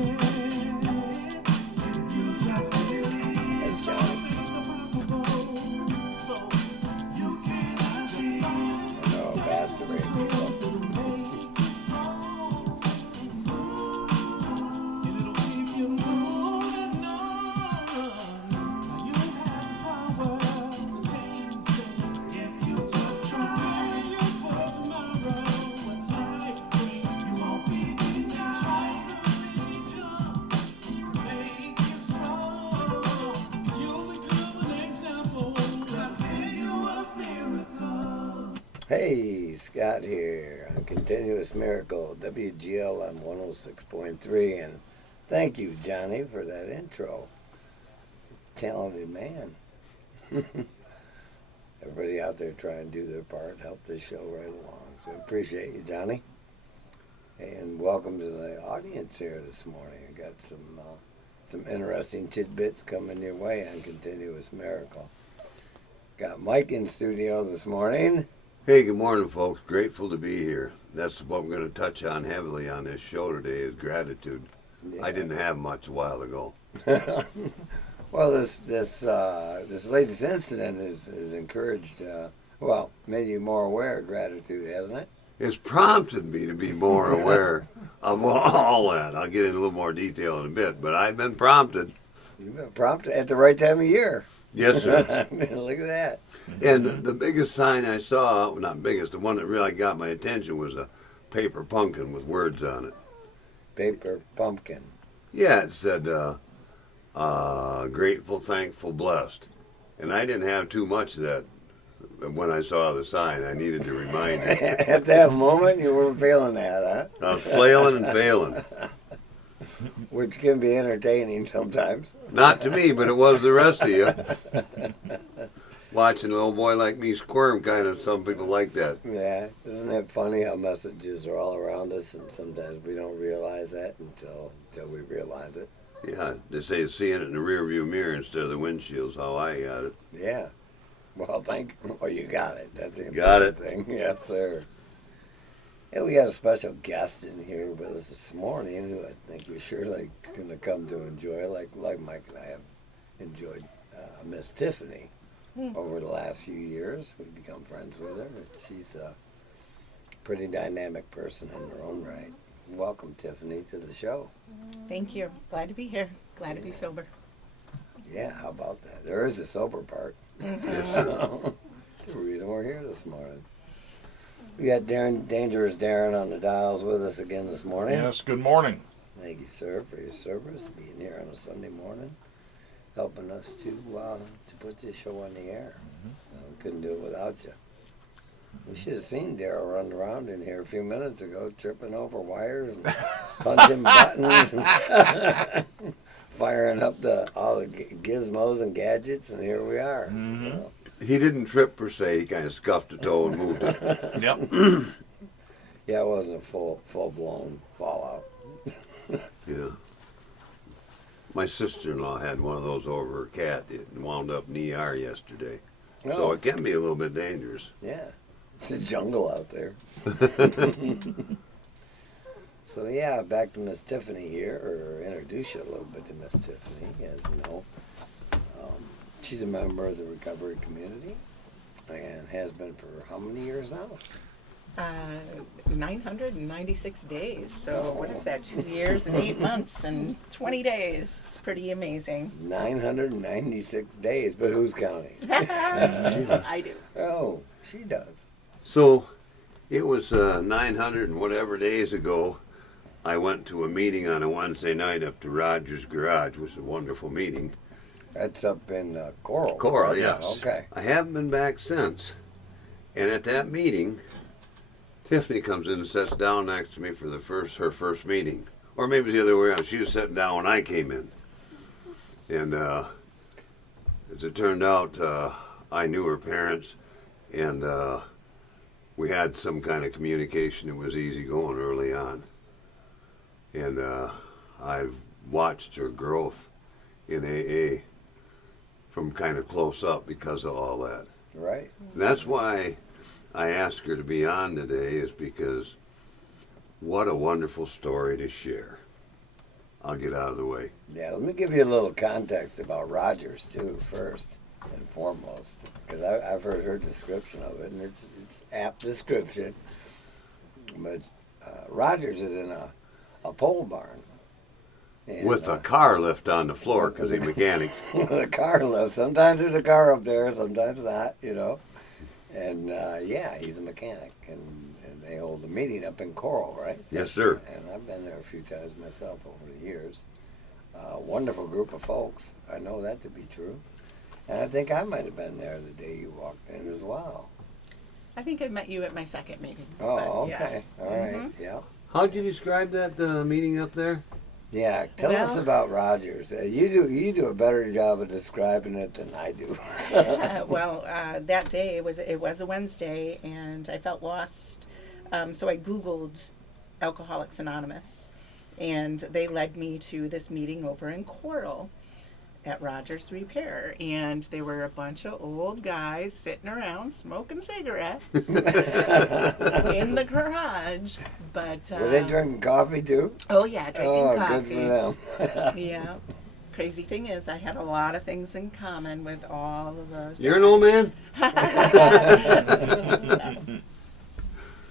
That's Johnny. Oh, Bastard people. Hey, Scott here on Continuous Miracle, WGLM 106.3, and thank you, Johnny, for that intro. Talented man. Everybody out there trying to do their part, help this show right along. So appreciate you, Johnny. And welcome to the audience here this morning. I got some interesting tidbits coming your way on Continuous Miracle. Got Mike in studio this morning. Hey, good morning, folks. Grateful to be here. That's what we're going to touch on heavily on this show today is gratitude. Yeah. I didn't have much a while ago. Well, this latest incident is encouraged, made you more aware of gratitude, hasn't it? It's prompted me to be more aware of all that. I'll get into a little more detail in a bit, but I've been prompted. You've been prompted at the right time of year. Yes, sir. Look at that. And the biggest sign I saw, well, not biggest, the one that really got my attention was a paper pumpkin with words on it. Paper pumpkin. Yeah, it said, grateful, thankful, blessed. And I didn't have too much of that when I saw the sign. I needed to remind you. At that moment, you weren't feeling that, huh? I was flailing and failing. Which can be entertaining sometimes. Not to me, but it was the rest of you. Watching an old boy like me squirm, kind of, some people like that. Yeah, isn't it funny how messages are all around us, and sometimes we don't realize that until we realize it. Yeah, they say seeing it in the rearview mirror instead of the windshield's how I got it. Yeah. Well, you got it. That's the got it. Thing. Yes, sir. And we got a special guest in here with us this morning who I think you're surely going to come to enjoy, like Mike and I have enjoyed Miss Tiffany over the last few years. We've become friends with her. She's a pretty dynamic person in her own right. Welcome, Tiffany, to the show. Thank you. Glad to be here. Glad to be sober. Yeah, how about that? There is a sober part. Mm-hmm. The reason we're here this morning. We got Dangerous Darren on the dials with us again this morning. Yes, good morning. Thank you, sir, for your service, being here on a Sunday morning, helping us to put this show on the air. We couldn't do it without you. We should have seen Daryl running around in here a few minutes ago, tripping over wires and punching buttons and firing up all the gizmos and gadgets, and here we are. Mm-hmm. So. He didn't trip per se. He kind of scuffed a toe and moved it. Yep. Yeah, it wasn't a full-blown fallout. Yeah. My sister-in-law had one of those over her cat and wound up in the ER yesterday. Oh. So it can be a little bit dangerous. Yeah, it's a jungle out there. So yeah, back to Miss Tiffany here, or introduce you a little bit to Miss Tiffany. As you know, she's a member of the recovery community and has been for how many years now? 996 days. So what is that? 2 years and 8 months and 20 days. It's pretty amazing. 996 days, but who's counting? I do. Oh, she does. So it was 900 and whatever days ago, I went to a meeting on a Wednesday night up to Rogers Garage, which was a wonderful meeting. That's up in Coral. Coral, yes. Okay. I haven't been back since. And at that meeting, Tiffany comes in and sits down next to me for her first meeting. Or maybe it's the other way around. She was sitting down when I came in. And as it turned out, I knew her parents, and we had some kind of communication that was easy going early on. And I've watched her growth in AA from kind of close up because of all that. Right. That's why I asked her to be on today, is because what a wonderful story to share. I'll get out of the way. Yeah, let me give you a little context about Rogers too, first and foremost, because I've heard her description of it, and it's apt description. But Rogers is in a pole barn. And, With a car lift on the floor because the mechanics. with a car lift. Sometimes there's a car up there, sometimes not, you know. And yeah, he's a mechanic, and they hold a meeting up in Coral, right? Yes, sir. And I've been there a few times myself over the years. Wonderful group of folks. I know that to be true. And I think I might have been there the day you walked in as well. I think I met you at my second meeting. Oh, but, okay. Yeah. All right. Yeah. How'd you describe that meeting up there? Yeah. Tell us Well- about Rogers. You do a better job of describing it than I do. Well, that day it was a Wednesday, and I felt lost. So I Googled Alcoholics Anonymous, and they led me to this meeting over in Coral at Rogers Repair, and they were a bunch of old guys sitting around smoking cigarettes in the garage. But Were they drinking coffee too? oh yeah, drinking Good coffee. for them. Yeah. Crazy thing is, I had a lot of things in common with all of those. You're an old man? So,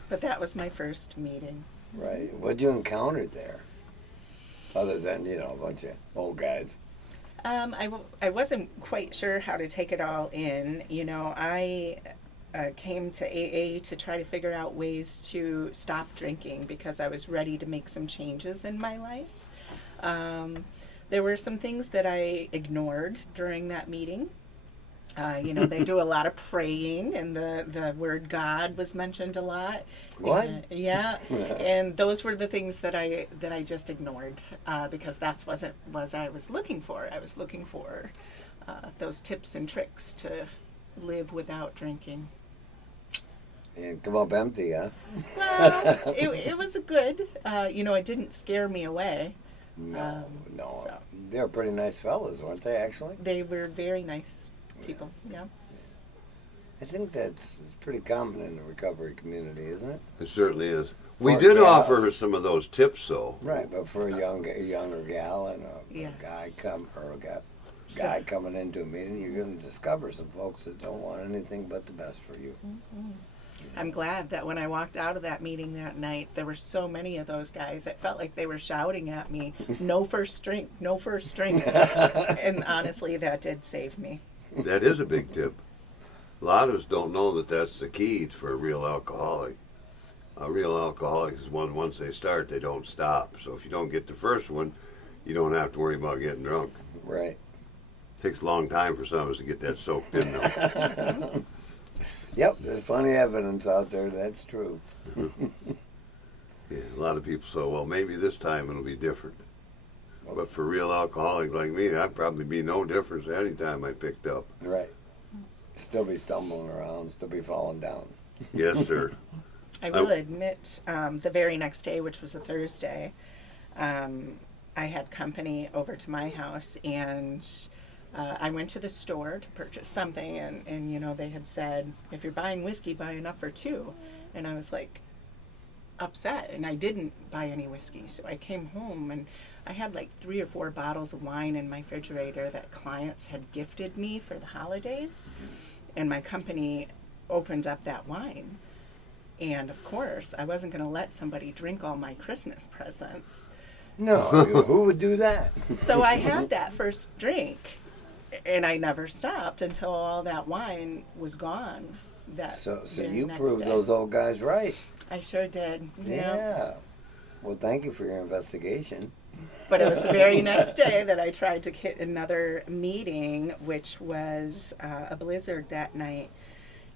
but that was my first meeting. Right. What'd you encounter there? Other than, a bunch of old guys. I wasn't quite sure how to take it all in. I came to AA to try to figure out ways to stop drinking because I was ready to make some changes in my life. There were some things that I ignored during that meeting. They do a lot of praying, and the word God was mentioned a lot. What? Yeah, and those were the things that I just ignored because that's wasn't what I was looking for. I was looking for those tips and tricks to live without drinking. And come up empty, huh? Well, it was a good. It didn't scare me away. No. So. They were pretty nice fellas, weren't they, actually? They were very nice people. Yeah. I think that's pretty common in the recovery community, isn't it? It certainly is. We Or did gal. offer her some of those tips, though. Right, but for a younger gal and a Yes. guy So- guy coming into a meeting, you're going to discover some folks that don't want anything but the best for you. I'm glad that when I walked out of that meeting that night, there were so many of those guys. It felt like they were shouting at me, "No first drink, no first drink." And honestly, that did save me. That is a big tip. A lot of us don't know that that's the key for a real alcoholic. A real alcoholic is one, once they start, they don't stop. So if you don't get the first one, you don't have to worry about getting drunk. Right. Takes a long time for some of us to get that soaked in, though. Yep, there's plenty of evidence out there that's true. Yeah, a lot of people say, well, maybe this time it'll be different. But for a real alcoholic like me, I'd probably be no difference any time I picked up. Right. Still be stumbling around, still be falling down. Yes, sir. I will admit, the very next day, which was a Thursday, I had company over to my house, and I went to the store to purchase something, and they had said, if you're buying whiskey, buy enough for two. And I was like upset, and I didn't buy any whiskey. So I came home, and I had like 3 or 4 bottles of wine in my refrigerator that clients had gifted me for the holidays. And my company opened up that wine. And of course, I wasn't going to let somebody drink all my Christmas presents. No, who would do that? So I had that first drink, and I never stopped until all that wine was gone. So very you next proved day. those old guys right. I sure did. Yeah. Well, thank you for your investigation. But it was the very next day that I tried to hit another meeting, which was a blizzard that night.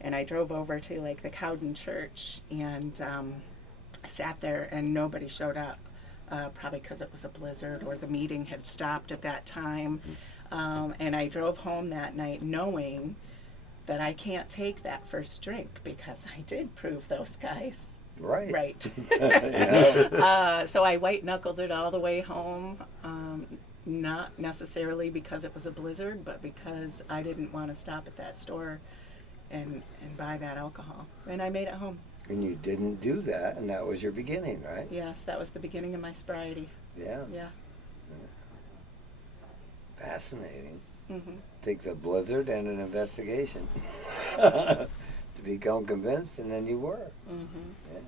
And I drove over to the Cowden Church and sat there, and nobody showed up. Probably because it was a blizzard or the meeting had stopped at that time. And I drove home that night knowing that I can't take that first drink because I did prove those guys Right. right. Yeah. So I white knuckled it all the way home, not necessarily because it was a blizzard, but because I didn't want to stop at that store and buy that alcohol. And I made it home. And you didn't do that, and that was your beginning, right? Yes, that was the beginning of my sobriety. Yeah. Yeah. Fascinating. Mm-hmm. Takes a blizzard and an investigation to become convinced, and then you were. Mm-hmm. Yeah.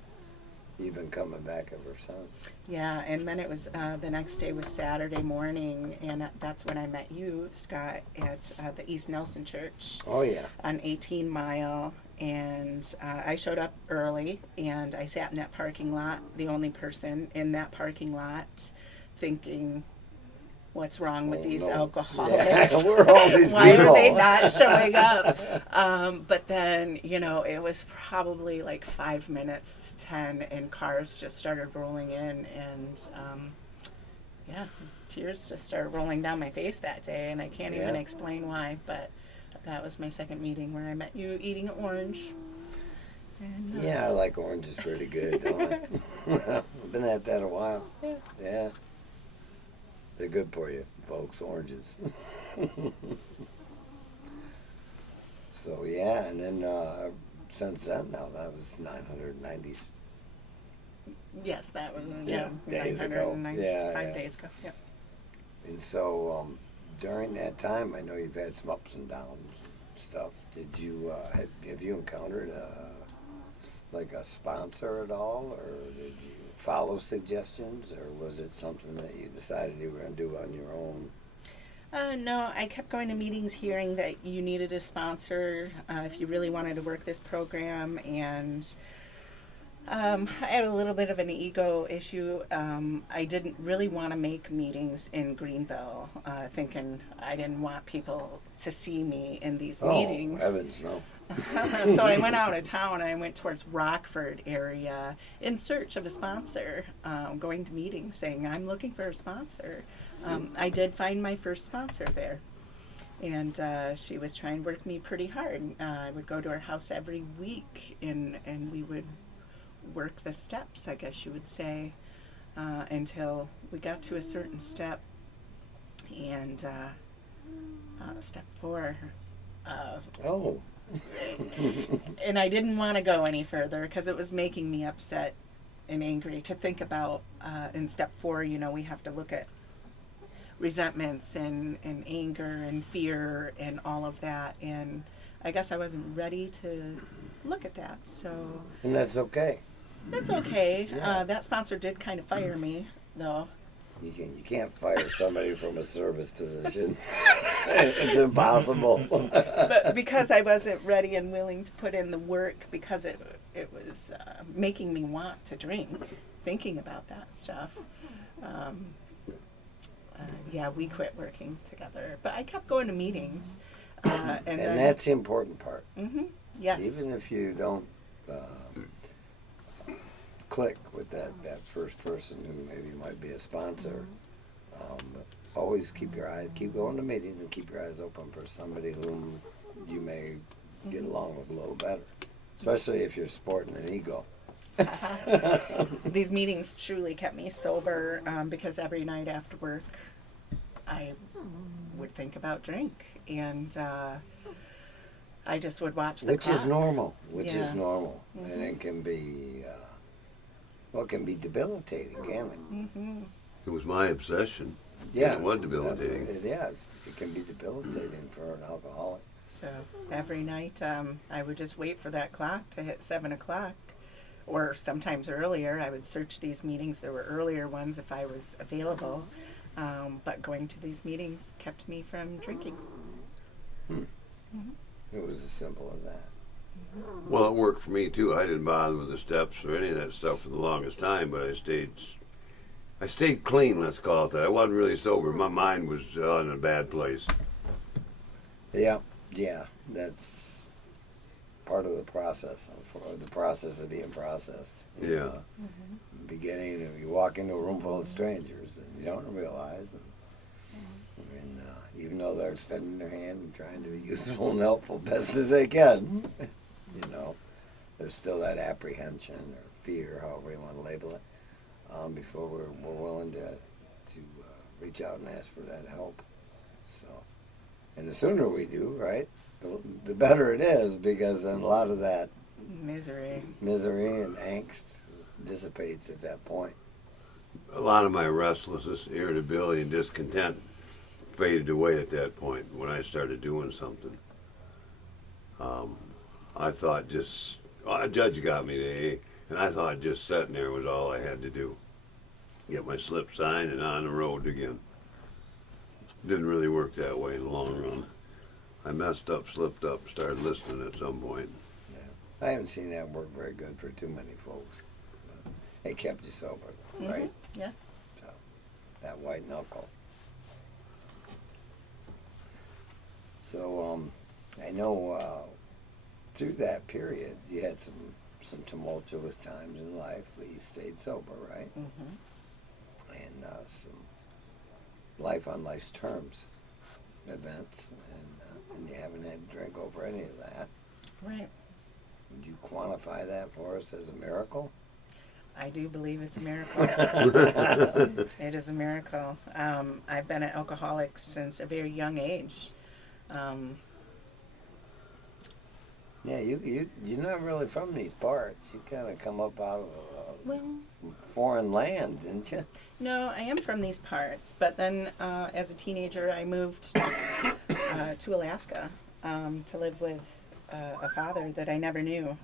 You've been coming back ever since. Yeah, and then it was the next day was Saturday morning, and that's when I met you, Scott, at the East Nelson Church Oh yeah. on 18 Mile. And I showed up early, and I sat in that parking lot, the only person in that parking lot, thinking, what's wrong with these no. alcoholics? Yeah, we're all these Why people. are they not showing up? But then, it was probably like 5 minutes to 10, and cars just started rolling in, and tears just started rolling down my face that day, and I can't even Yeah. explain why, but that was my second meeting where I met you eating an orange. And, Yeah, I like oranges pretty good, don't I? I've been at that a while. Yeah. Yeah. They're good for you, folks, oranges. So, yeah, and then since then, now that was 990. Yes, that was Yeah, days ago. 995 Yeah. days ago. Yeah. And so during that time, I know you've had some ups and downs and stuff. Did you, have you encountered like a sponsor at all, or did you follow suggestions, or was it something that you decided you were going to do on your own? No, I kept going to meetings hearing that you needed a sponsor if you really wanted to work this program, and I had a little bit of an ego issue. I didn't really want to make meetings in Greenville, thinking I didn't want people to see me in these meetings. Oh, heavens no. So I went out of town. I went towards Rockford area in search of a sponsor, going to meetings saying, I'm looking for a sponsor. I did find my first sponsor there. And she was trying to work me pretty hard. I would go to her house every week, and we would work the steps, I guess you would say, until we got to a certain step. And step 4. Oh. And I didn't want to go any further because it was making me upset and angry to think about. In step 4, we have to look at resentments and anger and fear and all of that. And I guess I wasn't ready to look at that. So And that's okay. that's okay. Yeah. That sponsor did kind of fire me, though. You can't fire somebody from a service position. It's impossible. But because I wasn't ready and willing to put in the work, because it was making me want to drink, thinking about that stuff. We quit working together. But I kept going to meetings. And then, that's the important part. Mm-hmm, yes. Even if you don't click with that first person who maybe might be a sponsor, always keep going to meetings and keep your eyes open for somebody whom you may get along with a little better, especially if you're sporting an ego. These meetings truly kept me sober, because every night after work I would think about drink, and I just would watch the Which clock. is normal. Yeah. Mm-hmm. And it can be it can be debilitating, can it? Mm-hmm. It was my obsession. Yeah, It was debilitating. It can be debilitating for an alcoholic. So every night I would just wait for that clock to hit 7 o'clock, or sometimes earlier. I would search these meetings. There were earlier ones if I was available, but going to these meetings kept me from drinking. It was as simple as that. Well, it worked for me too. I didn't bother with the steps or any of that stuff for the longest time, but I stayed clean, let's call it that. I wasn't really sober. My mind was in a bad place. Yeah, that's part of the process, the process of being processed. Yeah. Beginning, you walk into a room full of strangers and you don't realize, and even though they're extending their hand and trying to be useful and helpful best as they can, there's still that apprehension or fear, however you want to label it, before we're willing to reach out and ask for that help. So, and the sooner we do, right, the better it is, because then a lot of that Misery and angst dissipates at that point. a lot of my restlessness, irritability, and discontent faded away at that point when I started doing something. I thought a judge got me to AA, and I thought just sitting there was all I had to do. Get my slip signed and on the road again. Didn't really work that way in the long run. I messed up, slipped up, started listening at some point. I haven't seen that work very good for too many folks. But it kept you sober, though, right? Yeah. So, that white knuckle. So, I know through that period you had some tumultuous times in life, but you stayed sober, right? Mm-hmm. And some life on life's terms events, and you haven't had to drink over any of that. Right. Would you quantify that for us as a miracle? I do believe it's a miracle. It is a miracle. I've been an alcoholic since a very young age. Yeah, you're not really from these parts. You kind of come up out of Well, foreign land, didn't you? no, I am from these parts, but then as a teenager, I moved to Alaska to live with a father that I never knew.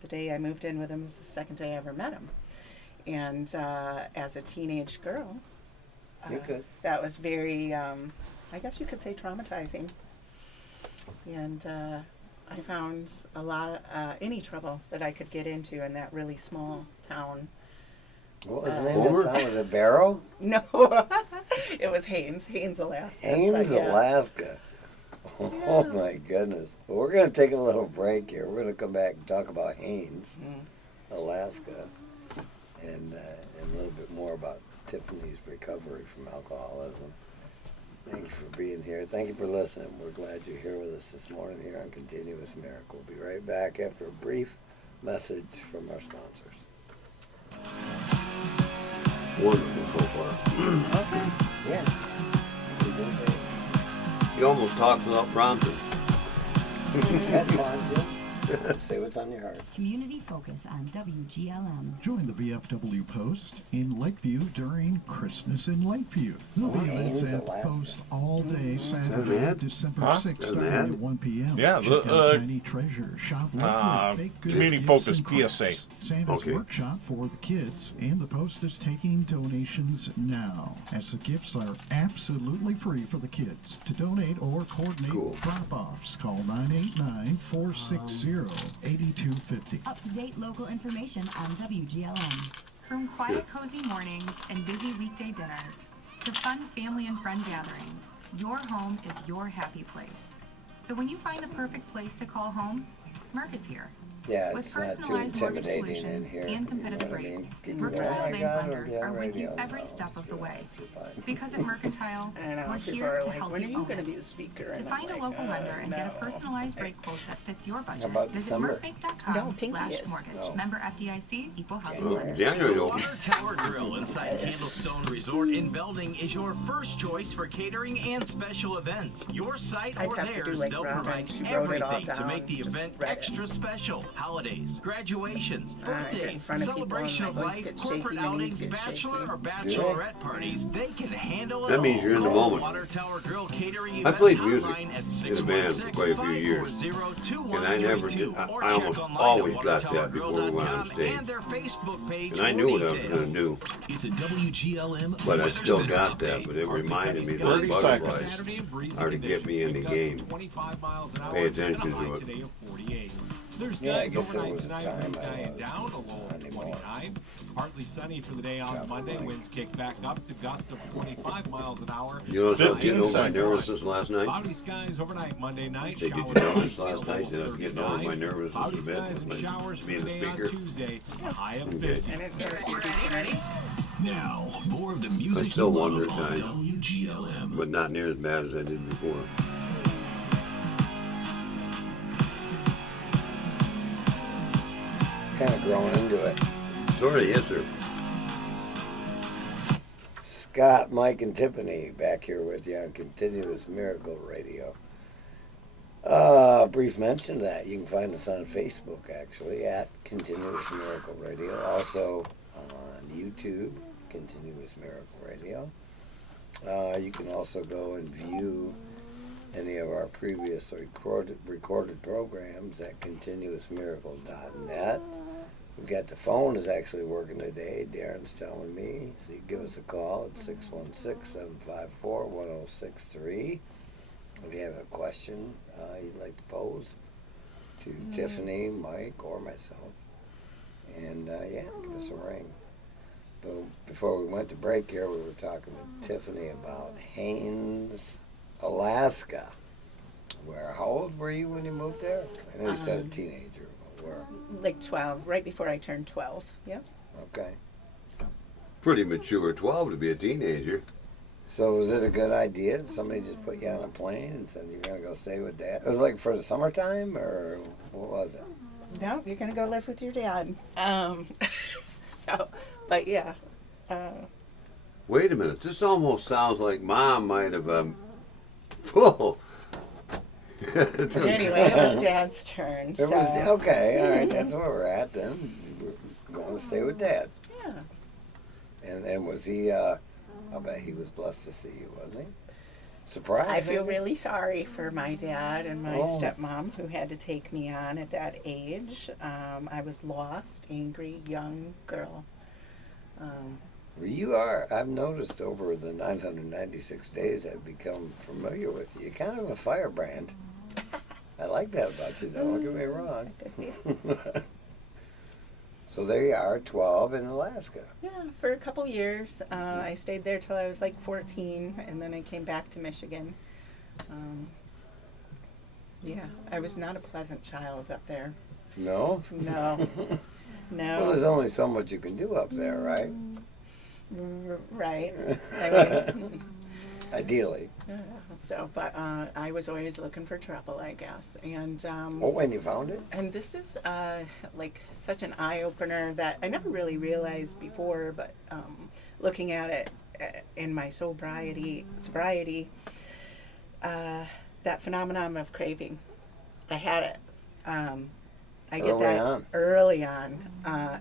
The day I moved in with him was the second day I ever met him. And as a teenage girl, You could. that was very, I guess you could say, traumatizing. And I found a lot of any trouble that I could get into in that really small town. What was the name Homer? of that town? Was it Barrow? No, it was Haines, Alaska. Haines, But, yeah. Alaska. Oh my goodness. Well, we're going to take a little break here. We're going to come back and talk about Haines, Alaska, and a little bit more about Tiffany's recovery from alcoholism. Thank you for being here. Thank you for listening. We're glad you're here with us this morning here on Continuous Miracle. We'll be right back after a brief message from our sponsors. Wonderful so far. Okay. Yeah. You're doing great. You almost talked without prompting. That's fine, too. Say what's on your heart. Community Focus on WGLM. Join the VFW Post in Lakeview during Christmas in Lakeview. There'll be Haines, events at Alaska. Post all day Saturday, Mad? December Huh? 6th, Is that starting mad? at 1 p.m. Yeah, Check the, out Tiny Treasure, shop local, baked goods, community gifts, focused and crafts. PSA. Santa's Okay. workshop for the kids, and the Post is taking donations now, as the gifts are absolutely free for the kids. To donate or coordinate Cool. drop-offs, call 989-460-8250. Up-to-date local information on WGLM. From quiet, cozy mornings and busy weekday dinners to fun family and friend gatherings, your home is your happy place. So when you find the perfect place to call home, Merck is here. Yeah, With it's not too personalized mortgage intimidating in solutions here. and competitive you know what I mean? rates, People go, Mercantile "Oh my Bank God, lenders it'll be are on with you radio." every No, step of the it's way. fine. Because at Mercantile, I don't know. we're People here are to like, help when are you you own going to it. be the speaker? To And I'm find a like, local lender and get a no. personalized rate quote that fits your budget, about visit December? No, mercbank.com Pinky is. /mortgage. No. Member FDIC, equal housing Oh, lender. January open. Water Tower Grill inside Candlestone Resort in Belding is your first choice for catering and special events. Your site I'd or have to do theirs, like they'll Robin. provide She wrote it all everything to make the down, just event read it. extra special. Holidays, graduations, I get in birthdays, front of people celebration and of my voice life, gets corporate shaky, my knees outings, get bachelor shaky. or bachelorette parties, they can handle it That all. means you're in the Call moment. Water Tower Grill Catering I Events played music hotline at in a band for quite a few years. 616-540-2132 And I never did. I or almost check online always at got that before we went on watertowergrill.com stage. and their Facebook page And I for knew what I was details. going to do, It's a WGLM but I Weather still Center got update. that. But it reminded me 30 those butterflies seconds. are to get me in the game. Pay attention to it. There's Yeah, I skies guess there overnight was a tonight, time winds I dying was down, a low of anymore. 29. Partly sunny for the day on Got Monday. right. Winds kick back up to gusts of 25 miles an hour. You notice I was getting over my 15 nervousness last night? Cloudy skies overnight Monday night. Say, did you Showers notice tonight, last a low night of that I was getting over 39. my nervousness Cloudy a bit skies with and my showers for being the a day on speaker? Tuesday. A high of Okay. 50. And it goes to ready? Now, more of the music I still you love wonder on at times. WGLM. But not near as bad as I did before. Kind of growing into it. Sort of, yes, sir. Scott, Mike, and Tiffany back here with you on Continuous Miracle Radio. Brief mention of that. You can find us on Facebook, actually, at Continuous Miracle Radio. Also on YouTube, Continuous Miracle Radio. You can also go and view any of our previous recorded programs at continuousmiracle.net. We've got the phone is actually working today. Darren's telling me. So you give us a call at 616-754-1063. If you have a question you'd like to pose to Tiffany, Mike, or myself. And give us a ring. But before we went to break here, we were talking to Tiffany about Haines, Alaska. How old were you when you moved there? I know you said a teenager, but where? Like 12, right before I turned 12. Yep. Okay. Pretty mature, 12 to be a teenager. So was it a good idea? Did somebody just put you on a plane and said you're going to go stay with Dad? It was like for the summertime, or what was it? No, you're going to go live with your dad. But yeah. Wait a minute. This almost sounds like Mom might have, whoa. Anyway, it was Dad's turn. Okay, all right, that's where we're at then. We're going to stay with Dad. Yeah. And was he, I bet he was blessed to see you, wasn't he? Surprised? I feel really sorry for my dad and my Oh. stepmom who had to take me on at that age. I was lost, angry, young girl. You are. I've noticed over the 996 days I've become familiar with you. You're kind of a firebrand. I like that about you, though. Don't get me wrong. So there you are, 12 in Alaska. Yeah, for a couple years. I stayed there till I was like 14, and then I came back to Michigan. I was not a pleasant child up there. No? No. No. Well, there's only so much you can do up there, right? Right. I mean, Ideally. but I was always looking for trouble, I guess. And When you found it? and this is like such an eye opener that I never really realized before. But looking at it in my sobriety, that phenomenon of craving, I had it. I get Early that on. early on,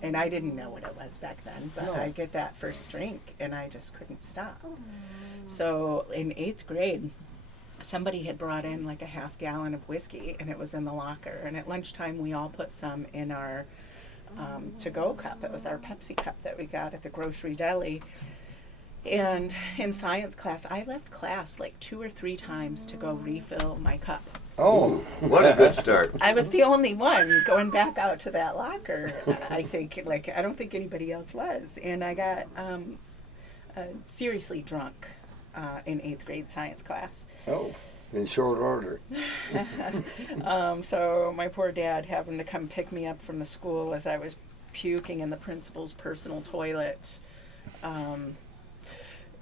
and I didn't know what it was back then, but No. I get that first drink, and I just couldn't stop. So in 8th grade, somebody had brought in like a half gallon of whiskey, and it was in the locker. And at lunchtime, we all put some in our to-go cup. It was our Pepsi cup that we got at the grocery deli. And in science class, I left class like 2 or 3 times to go refill my cup. Oh, What a good start. I was the only one going back out to that locker. I think, I don't think anybody else was. And I got seriously drunk in 8th grade science class. oh, in short order. So my poor dad having to come pick me up from the school as I was puking in the principal's personal toilet.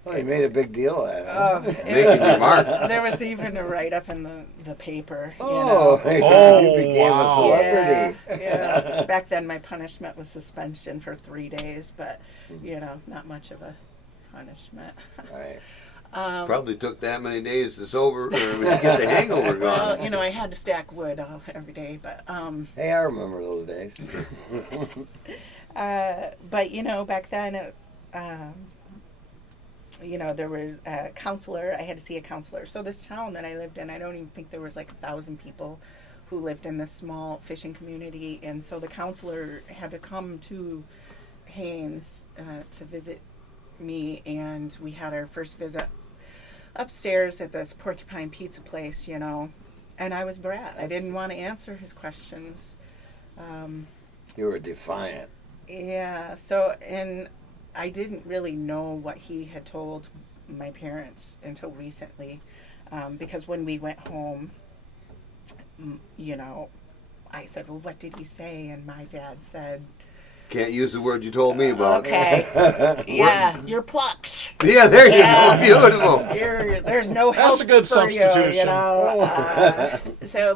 Well, you made a big deal of that. Huh? Making your mark. There was even a write-up in the paper. Oh, You you became wow. a celebrity. Yeah. Back then, my punishment was suspension for 3 days, but not much of a punishment. Right. Probably took that many days to sober or to get the hangover gone. Well, I had to stack wood every day, but Hey, I remember those days. but back then, there was a counselor. I had to see a counselor. So this town that I lived in, I don't even think there was like 1,000 people who lived in this small fishing community. And so the counselor had to come to Haines to visit me. And we had our first visit upstairs at this porcupine pizza place, And I was brat. I didn't want to answer his questions. You were defiant. Yeah. So, and I didn't really know what he had told my parents until recently, because when we went home, I said, well, what did he say? And my dad said, Can't use the word you told me about. okay, yeah, you're plucked. Yeah, there you go. Beautiful. There's no help That's a good for you, substitution.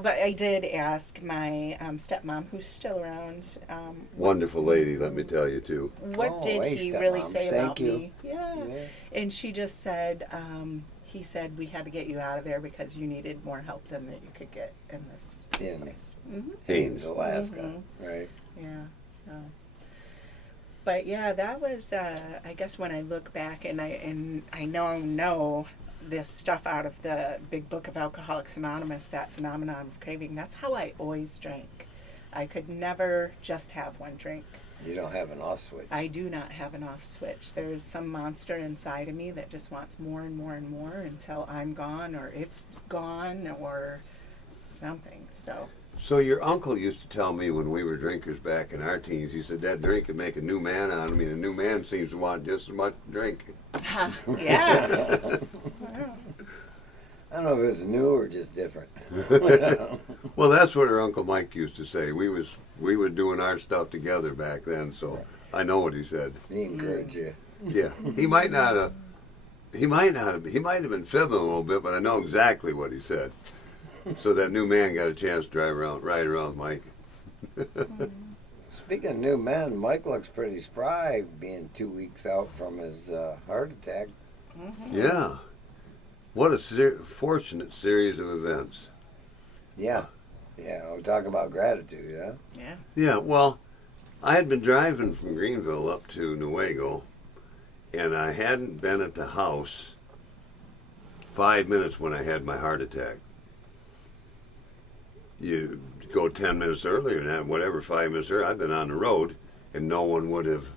But I did ask my stepmom, who's still around, Wonderful lady, let me tell you, too. what Oh, did hey, he really stepmom. say Thank about you. me? Yeah. And she just said, he said we had to get you out of there because you needed more help than that you could get in this In place. Mm-hmm. Haines, Alaska. Right. Yeah. So. But yeah, that was I guess when I look back and I know this stuff out of the big book of Alcoholics Anonymous, that phenomenon of craving. That's how I always drank. I could never just have one drink. You don't have an off switch. I do not have an off switch. There's some monster inside of me that just wants more and more and more until I'm gone or it's gone or something. So your uncle used to tell me when we were drinkers back in our teens, he said that drink could make a new man out of me, and a new man seems to want just as much drink. Yeah. I don't know if it was new or just different. Well, that's what our Uncle Mike used to say. We were doing our stuff together back then, so I know what he said. He encouraged you. Yeah, he might have been fibbing a little bit, but I know exactly what he said. So that new man got a chance to ride around with Mike. Speaking of new men, Mike looks pretty spry, being 2 weeks out from his heart attack. Mm-hmm. Yeah. What a fortunate series of events. Yeah. Yeah, we're talking about gratitude, huh? Yeah. Yeah, well, I had been driving from Greenville up to Newaygo, and I hadn't been at the house 5 minutes when I had my heart attack. You go 10 minutes earlier and have whatever, 5 minutes earlier, I've been on the road, and no one would have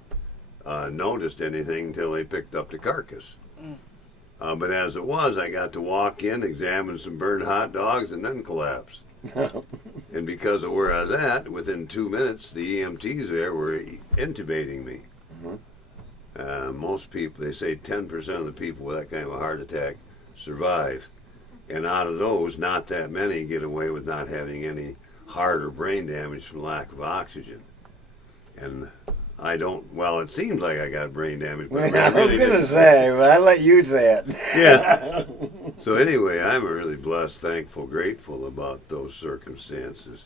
noticed anything until they picked up the carcass. But as it was, I got to walk in, examine some burned hot dogs, and then collapse. And because of where I was at, within 2 minutes, the EMTs there were intubating me. Most people, they say 10% of the people with that kind of a heart attack survive. And out of those, not that many get away with not having any heart or brain damage from lack of oxygen. And I don't, well, it seems like I got brain damage. But I was going to say, but I let you say it. Yeah. So anyway, I'm really blessed, thankful, grateful about those circumstances.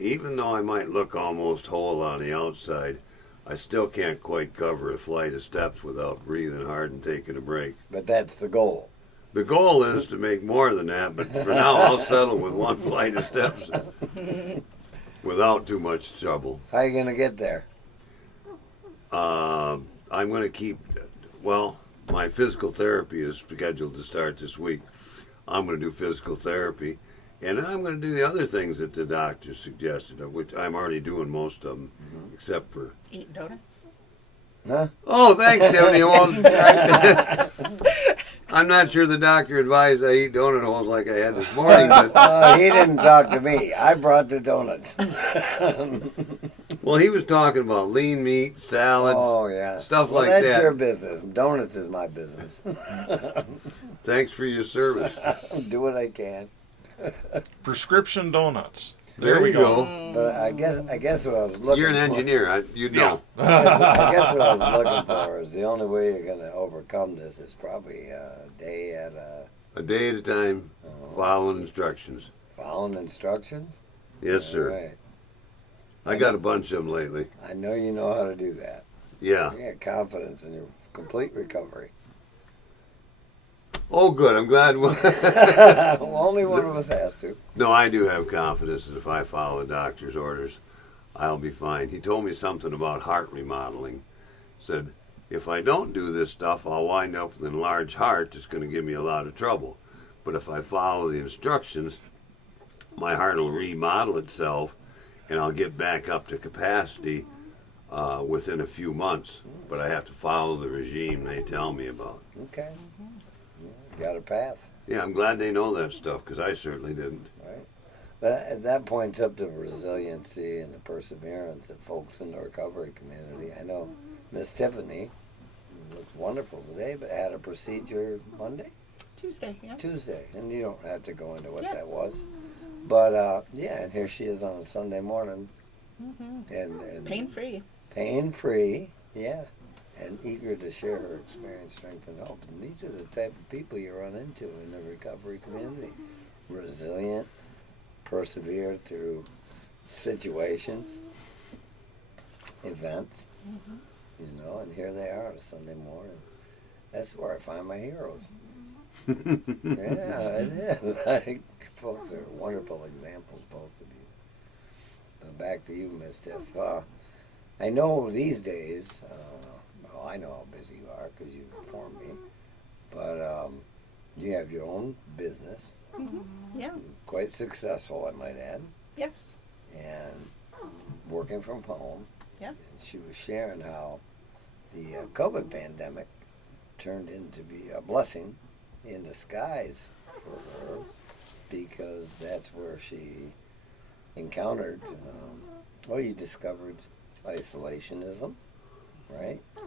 Even though I might look almost whole on the outside, I still can't quite cover a flight of steps without breathing hard and taking a break. But that's the goal. The goal is to make more than that, but for now I'll settle with one flight of steps without too much trouble. How are you going to get there? I'm going to keep, well, my physical therapy is scheduled to start this week. I'm going to do physical therapy, and then I'm going to do the other things that the doctor suggested, of which I'm already doing most of them, except for... Eating donuts? Huh? Oh, thanks, Tiffany. Well, I'm not sure the doctor advised I eat donut holes like I had this morning, but... He didn't talk to me. I brought the donuts. Well, he was talking about lean meat, salads, stuff like that's that. That's your business. Donuts is my business. Thanks for your service. Do what I can. Prescription donuts. There we go. But I guess what I was looking for... You're an engineer. You know. I guess what I was looking for is the only way you're going to overcome this is probably a day at a... A day at a time, following instructions. Following instructions? Yes, sir. Right. I got a bunch of them lately. I know you know how to do that. Yeah. You got confidence in your complete recovery. Oh, good. I'm glad. Well, only one of us has to. No, I do have confidence that if I follow the doctor's orders, I'll be fine. He told me something about heart remodeling. Said, if I don't do this stuff, I'll wind up with an enlarged heart that's going to give me a lot of trouble. But if I follow the instructions, my heart will remodel itself, and I'll get back up to capacity within a few months. But I have to follow the regime they tell me about. Okay. Got a path. Yeah, I'm glad they know that stuff, because I certainly didn't. Right. But at that point, it's up to resiliency and the perseverance of folks in the recovery community. I know Miss Tiffany looks wonderful today, but had a procedure Monday? Tuesday, yeah. Tuesday. And you don't have to go into what that was. But, yeah, and here she is on a Sunday morning. And pain-free. Pain-free, yeah. And eager to share her experience, strength, and hope. And these are the type of people you run into in the recovery community. Resilient, persevere through situations, events, you know, and here they are, Sunday morning. That's where I find my heroes. Yeah, it is. I think folks are wonderful examples, both of you. But back to you, Miss Tiff. I know these days, well, I know how busy you are because you informed me, but you have your own business. Yeah. Quite successful, I might add. Yes. And working from home. Yeah. And she was sharing how the COVID pandemic turned into be a blessing in disguise for her, because that's where she encountered, you discovered isolationism, right? Yeah.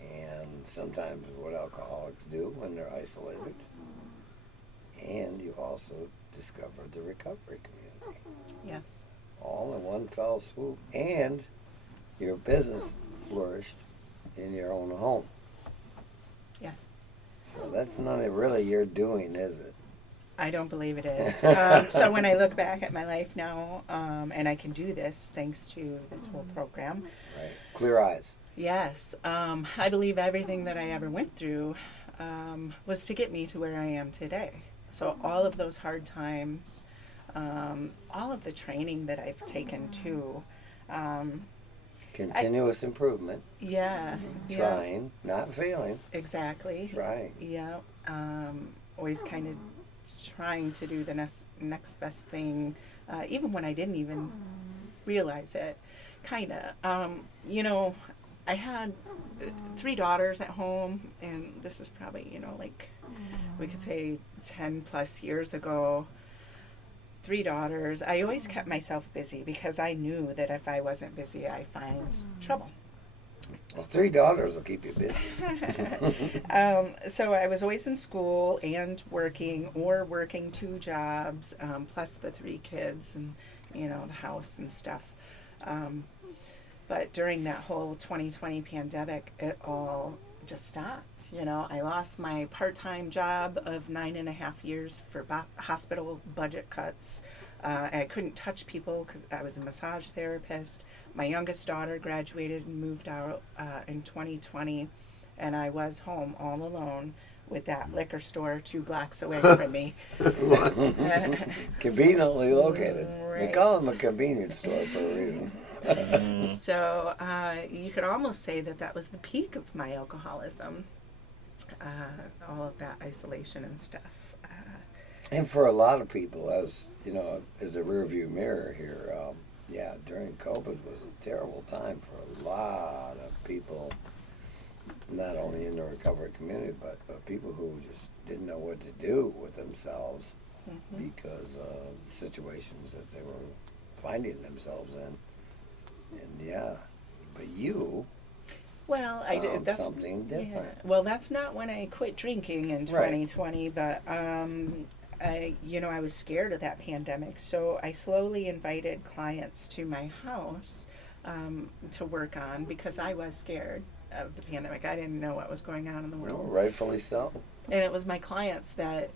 And sometimes what alcoholics do when they're isolated. And you also discovered the recovery community. Yes. All in one fell swoop. And your business flourished in your own home. Yes. So that's not really your doing, is it? I don't believe it is. So when I look back at my life now, and I can do this thanks to this whole program. Right. Clear eyes. Yes. I believe everything that I ever went through was to get me to where I am today. So all of those hard times, all of the training that I've taken too. Continuous improvement. Yeah. Trying, not failing. Exactly. Trying. Yeah. Always kind of trying to do the next best thing, even when I didn't even realize it. Kind of. I had 3 daughters at home, and this is probably, like we could say 10 plus years ago. 3 daughters. I always kept myself busy because I knew that if I wasn't busy, I'd find trouble. Well, 3 daughters will keep you busy. So I was always in school and working, or working 2 jobs, plus the 3 kids and, the house and stuff. But during that whole 2020 pandemic, it all just stopped. I lost my part-time job of 9.5 years for hospital budget cuts. I couldn't touch people because I was a massage therapist. My youngest daughter graduated and moved out in 2020, and I was home all alone with that liquor store 2 blocks away from me. Conveniently located. Right. They call them a convenience store for a reason. So you could almost say that was the peak of my alcoholism, all of that isolation and stuff. And for a lot of people, as a rearview mirror here, during COVID was a terrible time for a lot of people, not only in the recovery community, but people who just didn't know what to do with themselves because of the situations that they were finding themselves in. And but you I did that's something different. Yeah. Well, that's not when I quit drinking in 2020, but I was scared of that pandemic, so I slowly invited clients to my house to work on, because I was scared of the pandemic. I didn't know what was going on in the world. Well, rightfully so. And it was my clients that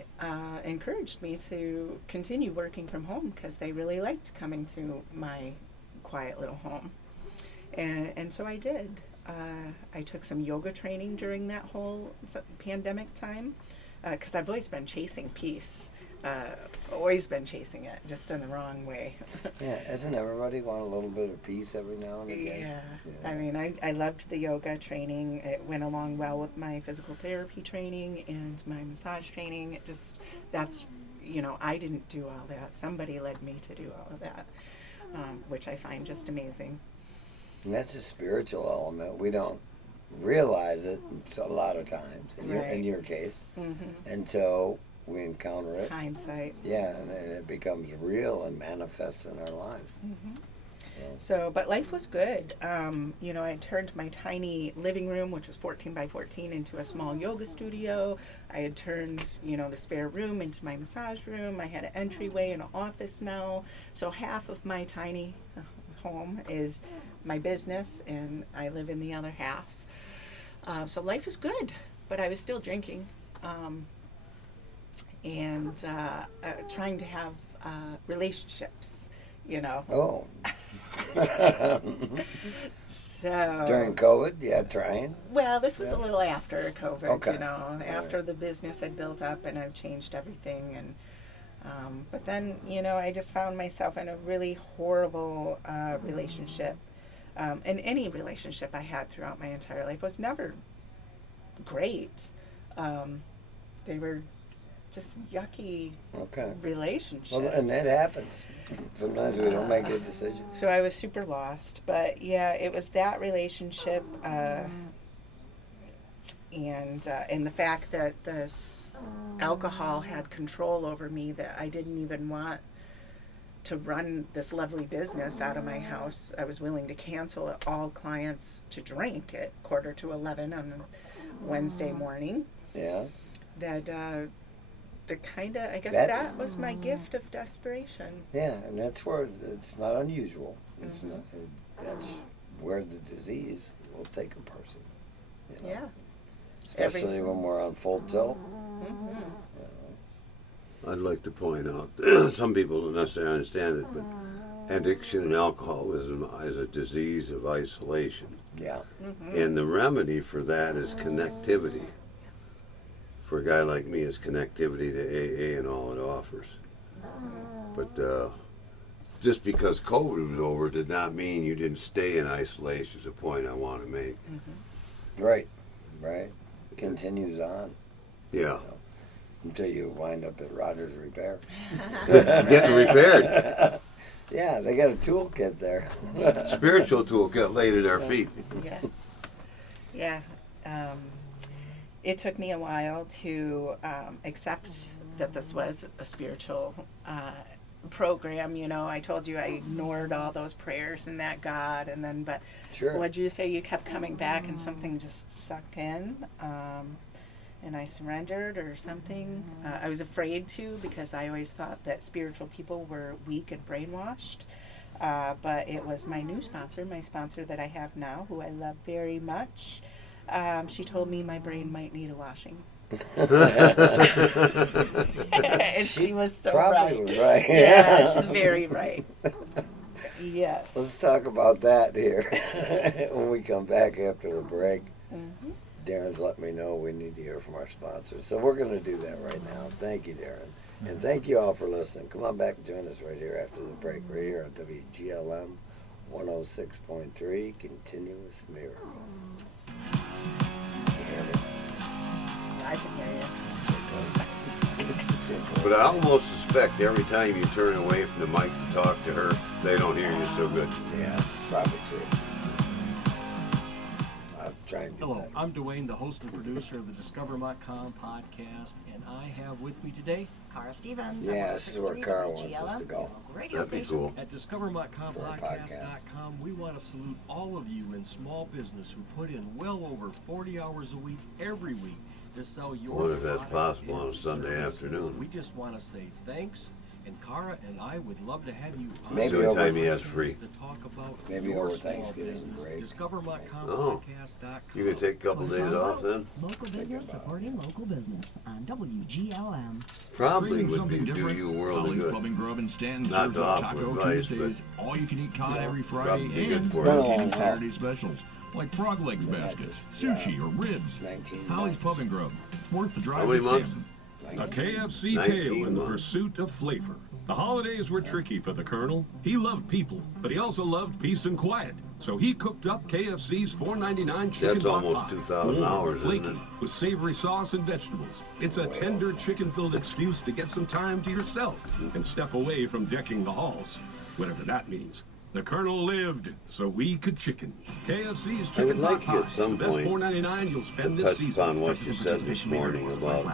encouraged me to continue working from home, because they really liked coming to my quiet little home. And so I did. I took some yoga training during that whole pandemic time, because I've always been chasing peace. Always been chasing it, just in the wrong way. Yeah, doesn't everybody want a little bit of peace every now and again? Yeah. I mean, I loved the yoga training. It went along well with my physical therapy training and my massage training. It just, I didn't do all that. Somebody led me to do all of that, which I find just amazing. And that's a spiritual element. We don't realize it a lot of times, in your case, until we encounter it. Hindsight. Yeah, and it becomes real and manifests in our lives. So, but life was good. I turned my tiny living room, which was 14 by 14, into a small yoga studio. I had turned, the spare room into my massage room. I had an entryway and an office now. So half of my tiny home is my business, and I live in the other half. So life is good, but I was still drinking. And trying to have relationships, Oh. So during COVID, trying. Well, this was a little after COVID, Okay. After the business had built up and I've changed everything, and but then I just found myself in a really horrible relationship and any relationship I had throughout my entire life was never great. They were just yucky Okay. relationships. Well, and that happens. Sometimes we don't make good decisions. So I was super lost. But yeah, it was that relationship, and the fact that this alcohol had control over me, that I didn't even want to run this lovely business out of my house. I was willing to cancel all clients to drink at 11:15 on a Wednesday morning. Yeah. That the kind of, I guess That's- that was my gift of desperation. Yeah, and that's where it's not unusual. It's Mm-hmm. not. That's where the disease will take a person. You know? Yeah. Especially when we're on full tilt. Mm-hmm. I'd like to point out, some people don't necessarily understand it, but addiction and alcoholism is a disease of isolation. Yeah. Mm-hmm. And the remedy for that is connectivity. For a guy like me, it's connectivity to AA and all it offers. But just because COVID was over did not mean you didn't stay in isolation, is a point I want to make. Right. Right. Continues on Yeah. until you wind up at Rogers Repair. Getting repaired. Yeah, they got a toolkit there. Spiritual toolkit laid at our feet. Yes. Yeah. It took me a while to accept that this was a spiritual program. You know, I told you I ignored all those prayers and that God, and then, but Sure. what'd you say? You kept coming back and something just sucked in, and I surrendered or something. I was afraid to, because I always thought that spiritual people were weak and brainwashed. But it was my new sponsor, my sponsor that I have now, who I love very much. She told me my brain might need a washing. And she was so Probably right. was right. Yeah, she's very right. Yes. Let's talk about that here when we come back after the break. Mm-hmm. Darren's let me know we need to hear from our sponsors. So we're going to do that right now. Thank you, Darren. And thank you all for listening. Come on back and join us right here after the break, right here on WGLM 106.3, Continuous Miracle. You hear me? I can hear you. But I almost suspect every time you turn away from the mic to talk to her, they don't hear you so good. Yeah, probably true. I'll try and do Hello, that. I'm Dwayne, the host and producer of the Discover.com podcast, and I have with me today Cara Stevens. Yeah, this is where Cara wants us to go. Radio That'd be station. cool. at Discover.com For a podcast.com. We want to salute all of you in small business who put in well over 40 hours a week every week to sell your Wonder if that's products possible on a and Sunday services. afternoon. We just want to say thanks, and Cara and I would love to have you on Maybe the over- Anytime he has free. to talk about Maybe your over small Thanksgiving business. break. Discover.com Oh. podcast.com. You could take a couple days off then? Local business supporting local business on WGLM. Probably Craving would something do different? you a world of Holly's good. Pub and Grub in Stanton Not serves to up offer Taco advice, Tuesdays, all-you-can-eat cod every Friday, probably good and for you. rotating Oh. Saturday specials like frog legs Yeah, baskets, just, sushi, or ribs. 19 Holly's months. Pub and Grub. It's worth the drive How many to months? Stanton. A KFC 19 tale in the months. pursuit of flavor. The holidays were tricky for the Colonel. He loved people, but he also loved peace and quiet. So he cooked up KFC's $4.99 chicken That's pot almost pie. 2,000 Warm, hours, isn't flaky, it? with savory sauce and vegetables. It's a tender chicken-filled excuse to get some time to yourself and step away from decking the halls, whatever that means. The Colonel lived so we could chicken. KFC's I would chicken like pot you pie. at some The best point $4.99 you'll to spend this touch season. upon what you said this morning about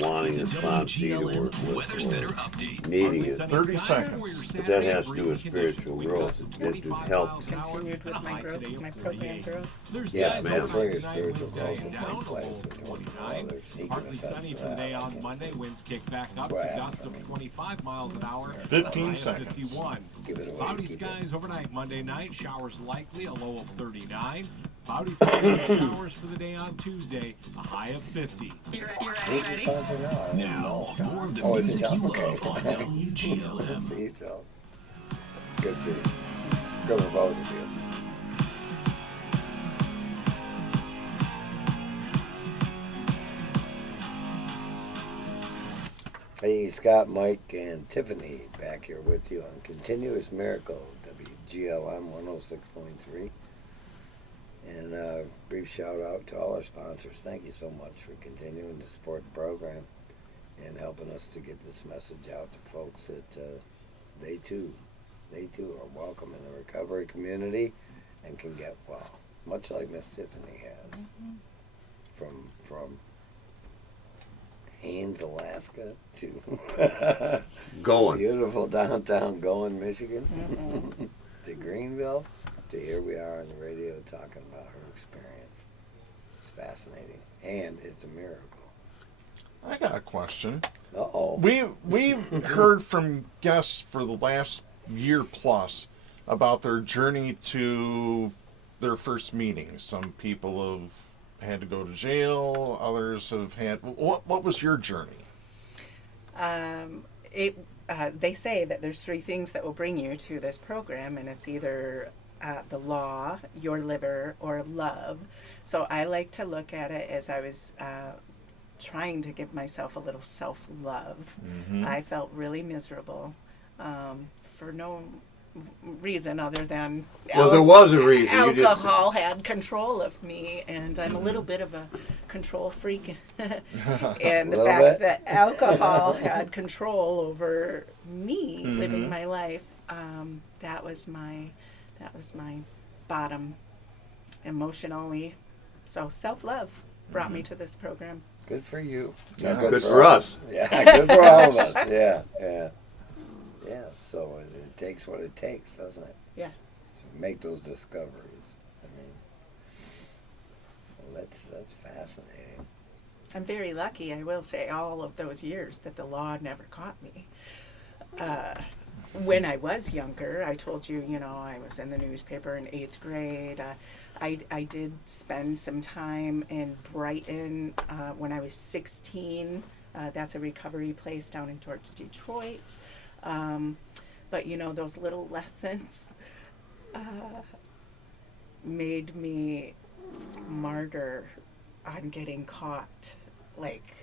wanting a sponsee to work with Weather or Center update. needing it. 30 seconds. But that has to do with spiritual growth. It would help. Continued with my growth, my program growth. Yeah, ma'am. that's where your spiritual growth will take place. When you're working with 29. others. He can Partly attest sunny to for the that. day on Okay. Monday. Winds kick back up to Right. gusts of 25 miles an hour. 15 High of seconds. 51. Give it away. Cloudy Keep it. skies overnight Monday night. Showers likely, a low of 39. Cloudy skies and showers for the day on Tuesday, a high of 50. Who's your sponsor now? I don't Now, know. more of the Oh, is it music John? you Okay. love on WGLM. See, so. Good for you. Good for both of you. Hey, Scott, Mike, and Tiffany back here with you on Continuous Miracle, GLM 106.3. And brief shout out to all our sponsors. Thank you so much for continuing to support the program and helping us to get this message out to folks that they too are welcome in the recovery community and can get well, much like Miss Tiffany has. From Haines, Alaska to Going. beautiful downtown Going, Michigan, to Greenville, to here we are on the radio talking about her experience. It's fascinating, and it's a miracle. I got a question. Uh-oh. We've heard from guests for the last year plus about their journey to their first meeting. Some people have had to go to jail. Others have had. What was your journey? They say that there's 3 things that will bring you to this program, and it's either the law, your liver, or love. So I like to look at it as I was trying to give myself a little self-love. I felt really miserable for no reason other than Well, there was a reason. alcohol had control of me, and I'm a little bit of a control freak. And the fact that alcohol had control over me living my life, that was my bottom emotionally. So self-love brought me to this program. Good for you. Yeah, Not good for us. Yeah, good for all of us. Yeah. So it takes what it takes, doesn't it? Yes. To make those discoveries. I mean, so that's fascinating. I'm very lucky, I will say, all of those years that the law never caught me. When I was younger, I told you, I was in the newspaper in 8th grade. I did spend some time in Brighton when I was 16. That's a recovery place down in towards Detroit. But those little lessons made me smarter on getting caught. Like,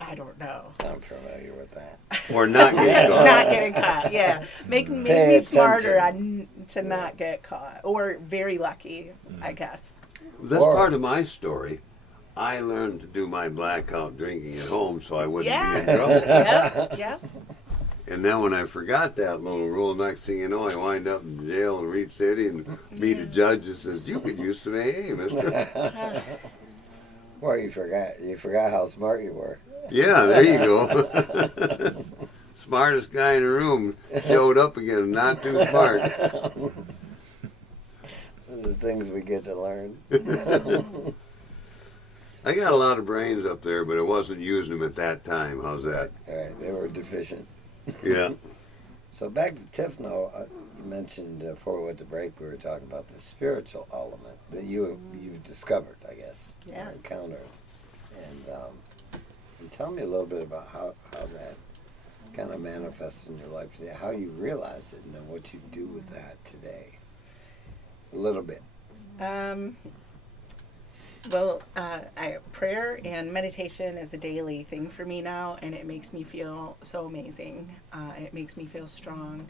I don't know. I'm familiar with that. Or not getting caught. Not getting caught, yeah. Make me smarter to not get caught. Or very lucky, I guess. That's part of my story. I learned to do my blackout drinking at home so I wouldn't be in trouble. Yeah. And then when I forgot that little rule, next thing you know, I wind up in jail in Reed City and meet a judge that says, "You could use some AA, mister." Well, you forgot how smart you were. Yeah, there you go. Smartest guy in the room showed up again, not too smart. The things we get to learn. I got a lot of brains up there, but I wasn't using them at that time. How's that? All right, they were deficient. Yeah. So back to Tiffany, you mentioned before we went to break, we were talking about the spiritual element that you discovered, I guess. Yeah. Encountered. And tell me a little bit about how that kind of manifests in your life today, how you realized it, and then what you do with that today. A little bit. Well, prayer and meditation is a daily thing for me now, and it makes me feel so amazing. It makes me feel strong.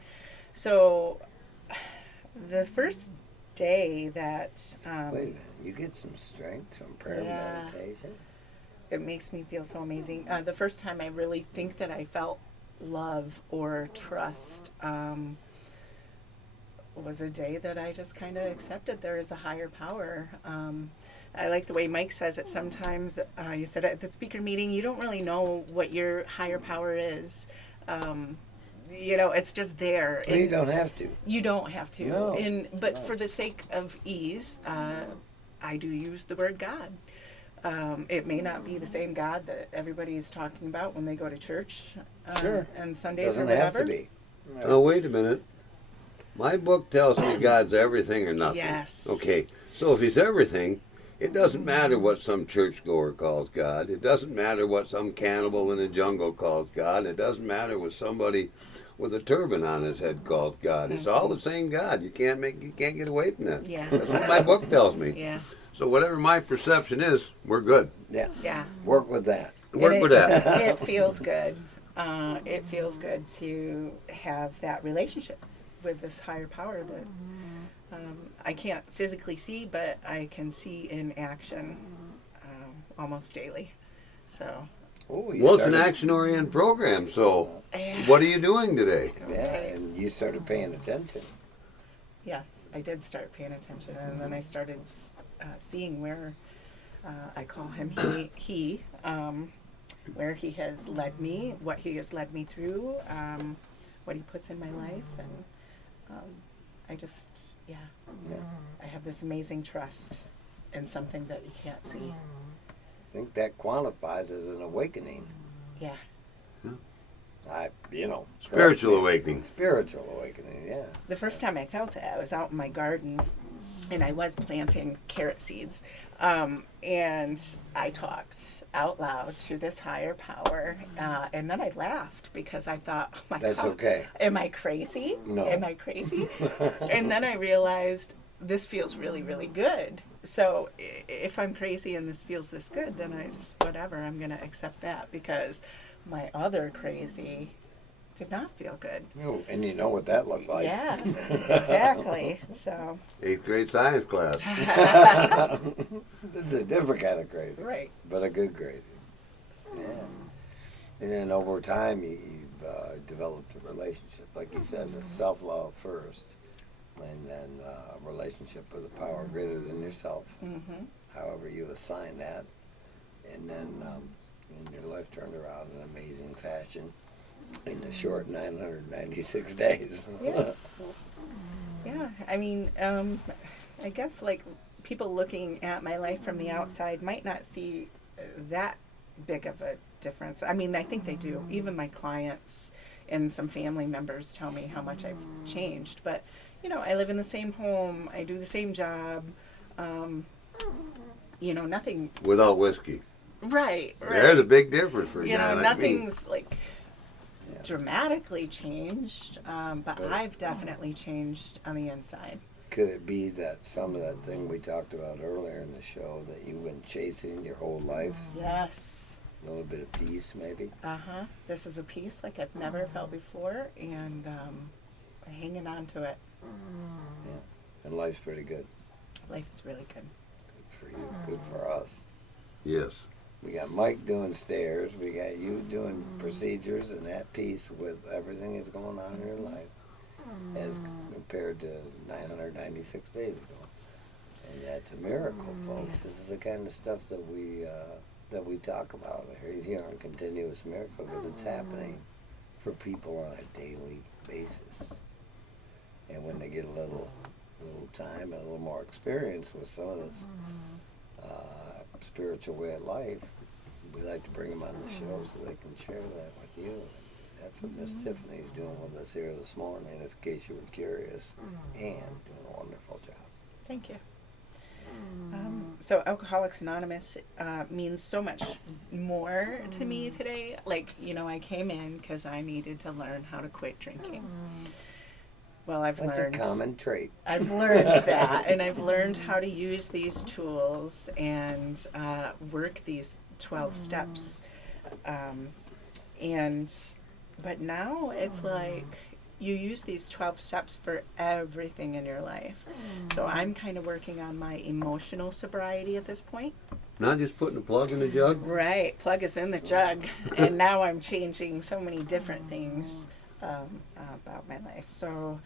So, the first day that... Wait a minute, you get some strength from prayer and meditation? It makes me feel so amazing. The first time I really think that I felt love or trust was a day that I just kind of accepted there is a higher power. I like the way Mike says it sometimes. You said at the speaker meeting, you don't really know what your higher power is. It's just there. Well, you don't have to. You don't have to. No. But for the sake of ease, I do use the word God. It may not be the same God that everybody is talking about when they go to church and Sundays Doesn't or whatever. have to be. Oh, wait a minute. My book tells me God's everything or nothing. Yes. Okay, so if he's everything, it doesn't matter what some churchgoer calls God. It doesn't matter what some cannibal in the jungle calls God. It doesn't matter what somebody with a turban on his head calls God. It's all the same God. You can't get away from that. Yeah. That's what my book tells me. Yeah. So whatever my perception is, we're good. Yeah. Yeah. Work with that. Work with that. It feels good. It feels good to have that relationship. with this higher power that I can't physically see, but I can see in action almost daily. So. Oh, Well, it's an action-oriented program, so what are you doing today? Yeah, and you started paying attention. Yes, I did start paying attention, and then I started seeing where I call him he where he has led me, what he has led me through, what he puts in my life, and I just, I have this amazing trust in something that you can't see. I think that qualifies as an awakening. Yeah. Spiritual awakening. Spiritual awakening, yeah. The first time I felt it, I was out in my garden, and I was planting carrot seeds, and I talked out loud to this higher power, and then I laughed because I thought, oh my God. That's okay. Am I crazy? No. Am I crazy? And then I realized this feels really, really good. So if I'm crazy and this feels this good, then I just, whatever, I'm going to accept that, because my other crazy did not feel good. Oh, and you know what that looked like. Yeah, exactly. So 8th grade science class. This is a different kind of crazy. Right. But a good crazy. Yeah. And then over time, you've developed a relationship. Like you said, self-love first. And then a relationship with a power greater than yourself, however you assign that. And then your life turned around in amazing fashion in the short 996 days. Yeah. Yeah, I mean, I guess like people looking at my life from the outside might not see that big of a difference. I mean, I think they do. Even my clients and some family members tell me how much I've changed. But, you know, I live in the same home. I do the same job. You know, nothing. Without whiskey. Right. There's a big difference for a guy like nothing's me. like dramatically changed, but I've definitely changed on the inside. Could it be that some of that thing we talked about earlier in the show that you've been chasing your whole life? Yes. A little bit of peace, maybe? Uh-huh. This is a peace like I've never felt before, and hanging on to it. Yeah. And life's pretty good. Life is really good. Good for you. Good for us. Yes. We got Mike doing stairs. We got you doing procedures and that piece with everything that's going on in your life as compared to 996 days ago. And that's a miracle, folks. This is the kind of stuff that we talk about here on Continuous Miracle, because it's happening for people on a daily basis. And when they get a little time and a little more experience with some of this spiritual way of life, we like to bring them on the show so they can share that with you. That's what Miss Tiffany's doing with us here this morning, in case you were curious, and doing a wonderful job. Thank you. So Alcoholics Anonymous means so much more to me today. Like, you know, I came in because I needed to learn how to quit drinking. Well, That's a common trait. I've learned that, and I've learned how to use these tools and work these 12 steps. But now it's like you use these 12 steps for everything in your life. So I'm kind of working on my emotional sobriety at this point. Not just putting a plug in the jug? Right, plug is in the jug. And now I'm changing so many different things about my life. So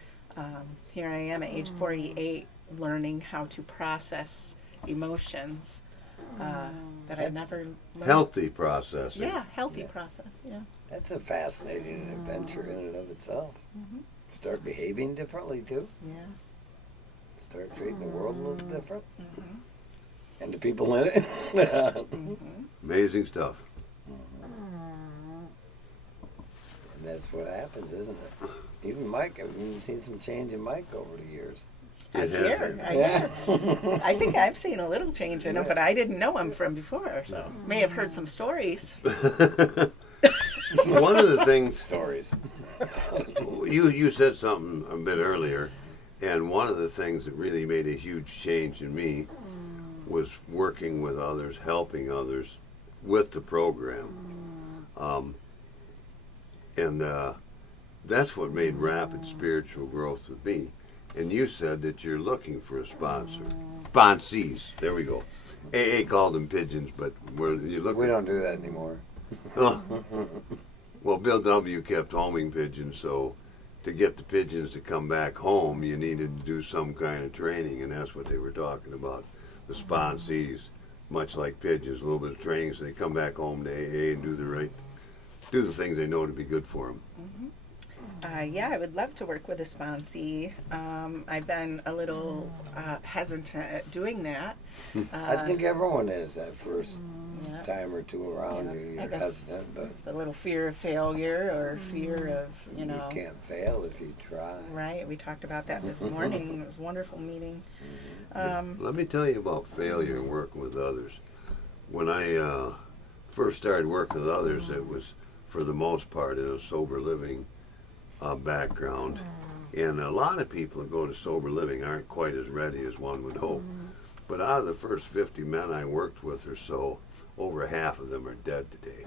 here I am at age 48, learning how to process emotions that I never learned. Healthy processing. Yeah, healthy process, yeah. That's a fascinating adventure in and of itself. Start behaving differently, too. Yeah. Start treating the world a little different. And the people in it. Amazing stuff. And that's what happens, isn't it? Even Mike, I've seen some change in Mike over the years. I hear. I think I've seen a little change in him, but I didn't know him from before. So may have heard some stories. One of the things... Stories. You said something a bit earlier, and one of the things that really made a huge change in me was working with others, helping others with the program. And That's what made rapid spiritual growth with me. And you said that you're looking for a sponsor. Sponsees. There we go. AA called them pigeons, but you look. We don't do that anymore. Well, Bill W. kept homing pigeons, so to get the pigeons to come back home, you needed to do some kind of training, and that's what they were talking about. The sponsees, much like pigeons, a little bit of training, so they come back home to AA and do the things they know to be good for them. Mm-hmm. Yeah, I would love to work with a sponsee. I've been a little hesitant at doing that. I think everyone is that first Yeah. time or two around you. I You're guess hesitant, but It's a little fear of failure or fear of, you can't fail if you try. Right, we talked about that this morning. It was a wonderful meeting. Let me tell you about failure and working with others. When I first started working with others, it was, for the most part, in a sober living background. And a lot of people who go to sober living aren't quite as ready as one would hope. But out of the first 50 men I worked with or so, over half of them are dead today.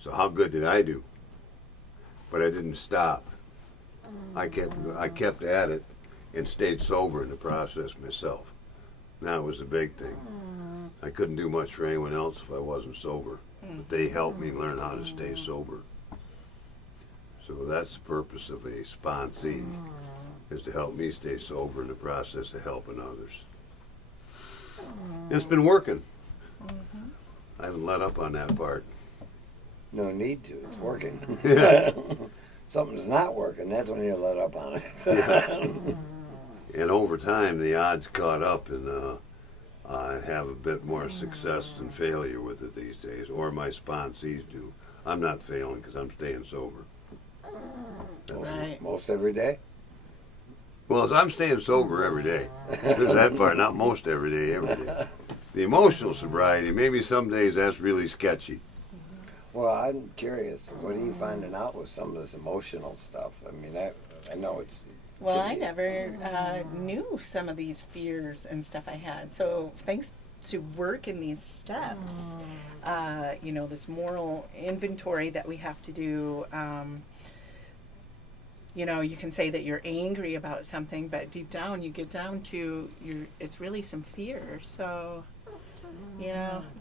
So how good did I do? But I didn't stop. I kept at it and stayed sober in the process myself. That was the big thing. I couldn't do much for anyone else if I wasn't sober. But they helped me learn how to stay sober. So that's the purpose of a sponsee, is to help me stay sober in the process of helping others. It's been working. I haven't let up on that part. No need to. It's working. Something's not working. That's when you let up on it. And over time, the odds caught up, and I have a bit more success than failure with it these days, or my sponsees do. I'm not failing because I'm staying sober. Most every day? Well, I'm staying sober every day. There's that part, not most every day, every day. The emotional sobriety, maybe some days that's really sketchy. Well, I'm curious. What are you finding out with some of this emotional stuff? I mean, I know it's... Well, I never knew some of these fears and stuff I had. So thanks to work in these steps, this moral inventory that we have to do, you can say that you're angry about something, but deep down you get down to it's really some fear. So,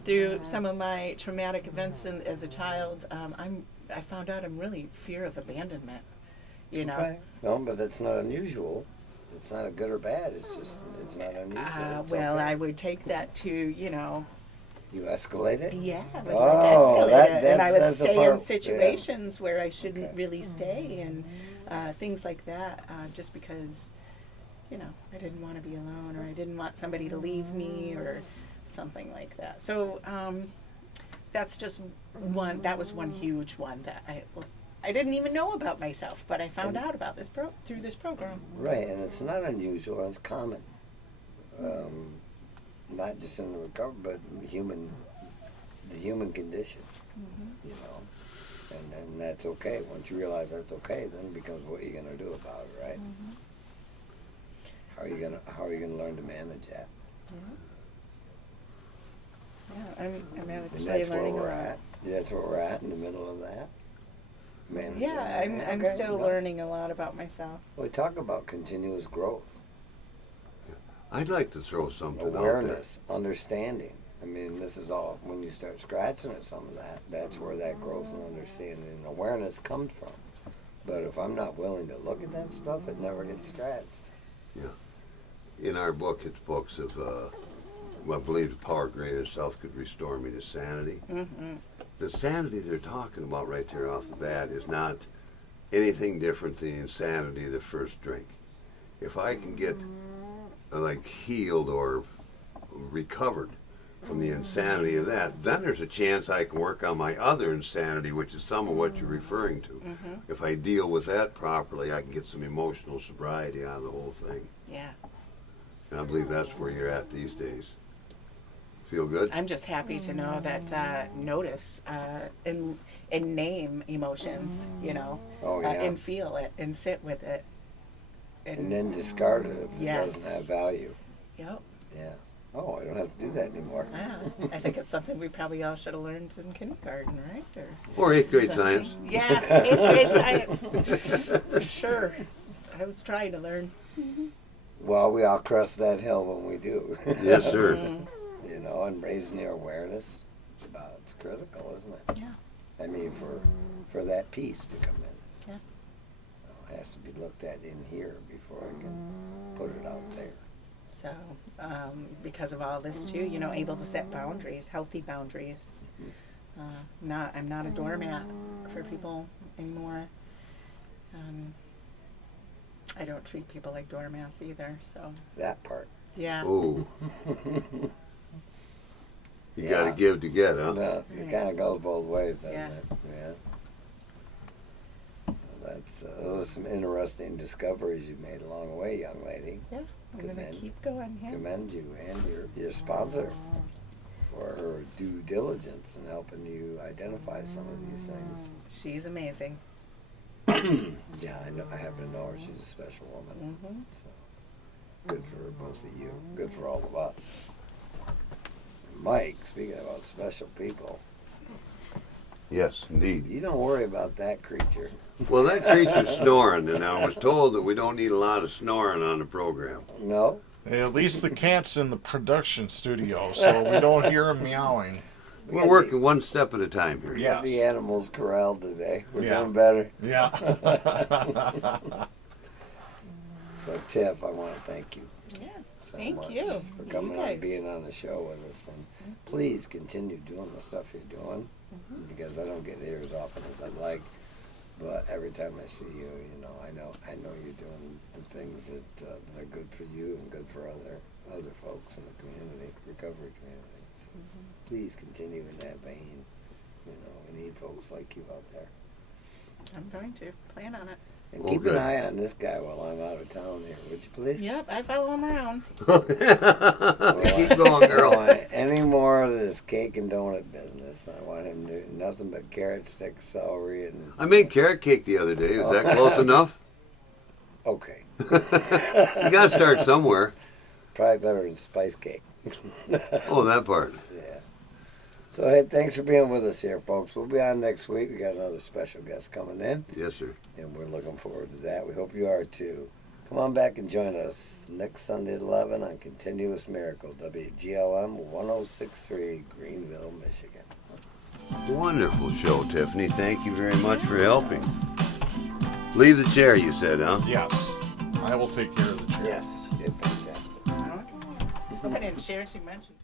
through some of my traumatic events as a child, I found out I'm really fear of abandonment. Okay. No, but that's not unusual. It's not a good or bad. It's just, it's not unusual. Well, I would take that to, You escalate it? Yeah. Oh, and I would that's stay the part, in situations where I shouldn't really stay and things like that, just because, I didn't want to be alone, or I didn't want somebody to leave me or something like that. So that's just one. That was one huge one that I didn't even know about myself, but I found out about this through this program. Right, and it's not unusual. It's common. Not just in the recovery, but the human condition. And that's okay. Once you realize that's okay, then it becomes what you're going to do about it, right? How are you gonna learn to manage that? Yeah, I'm actually And that's where learning we're a lot. at. That's where we're at, in the middle of that. Managing Yeah, that. I'm Okay, still no. learning a lot about myself. We talk about continuous growth, I'd like to throw something awareness, understanding. I mean, this is all, when you start scratching at some of that, that's where that growth and understanding and awareness comes from. But if I'm not willing to look at that stuff, it never gets scratched. Yeah. In our book, it's books of, I believe, the power greater self could restore me to sanity. The sanity they're talking about right there off the bat is not anything different than the insanity of the first drink. If I can get healed or recovered from the insanity of that, then there's a chance I can work on my other insanity, which is some of what you're referring to. If I deal with that properly, I can get some emotional sobriety out of the whole thing. Yeah. And I believe that's where you're at these days. Feel good? I'm just happy to know that notice and name emotions, Oh, yeah. and feel it and sit with it. And then discard it if it Yes. doesn't have value. Yep. Yeah. Oh, I don't have to do that anymore. I think it's something we probably all should have learned in kindergarten, right? Or 8th grade something. science. Yeah, 8th grade science. For sure. I was trying to learn. Well, we all crest that hill when we do. Yes, sir. You know, and raising their awareness, it's critical, isn't it? Yeah. I mean, for that piece to come in. Yeah. It has to be looked at in here before I can put it out there. So, because of all this too, you know, able to set boundaries, healthy boundaries. I'm not a doormat for people anymore. I don't treat people like doormats either. So that part. Yeah. Oh. You got to give to get, huh? No, it kind of goes both ways, doesn't Yeah. it? Yeah. Those are some interesting discoveries you've made along the way, young lady. Yeah, I'm going to keep going here. Commend you and your sponsor for her due diligence in helping you identify some of these things. She's amazing. Yeah, I know. I happen to know her. She's a special woman. So good for both of you. Good for all of us. Mike, speaking about special people. Yes, indeed. You don't worry about that creature. Well, that creature's snoring, and I was told that we don't need a lot of snoring on the program. No? At least the cat's in the production studio, so we don't hear him meowing. We're working one step at a time here. We got the animals corralled today. We're Yeah. doing better. Yeah. So, Tiff, I want to thank you. Yeah. So Thank much you. for You coming guys. and being on the show with us, and please continue doing the stuff you're doing, because I don't get here as often as I'd like. But every time I see you, you know you're doing the things that are good for you and good for other folks in the community, recovery community. So please continue in that vein. You know, we need folks like you out there. I'm going to plan on it. And Well, keep good. an eye on this guy while I'm out of town here, would you please? Yep, I follow him around. Keep going, I girl. don't want any more of this cake and donut business. I want him to do nothing but carrot sticks, celery, and I made carrot cake the other day. Is that close enough? okay. You got to start somewhere. Probably better than spice cake. Oh, that part. Yeah. So, hey, thanks for being with us here, folks. We'll be on next week. We got another special guest coming in, Yes, sir. and we're looking forward to that. We hope you are too. Come on back and join us next Sunday at 11 on Continuous Miracle, WGLM 1063, Greenville, Michigan. Wonderful show, Tiffany. Thank you very much for helping. Leave the chair, you said, huh? Yes. I will take care of the chair. Yes, you're fantastic. Okay. I didn't share as you mentioned.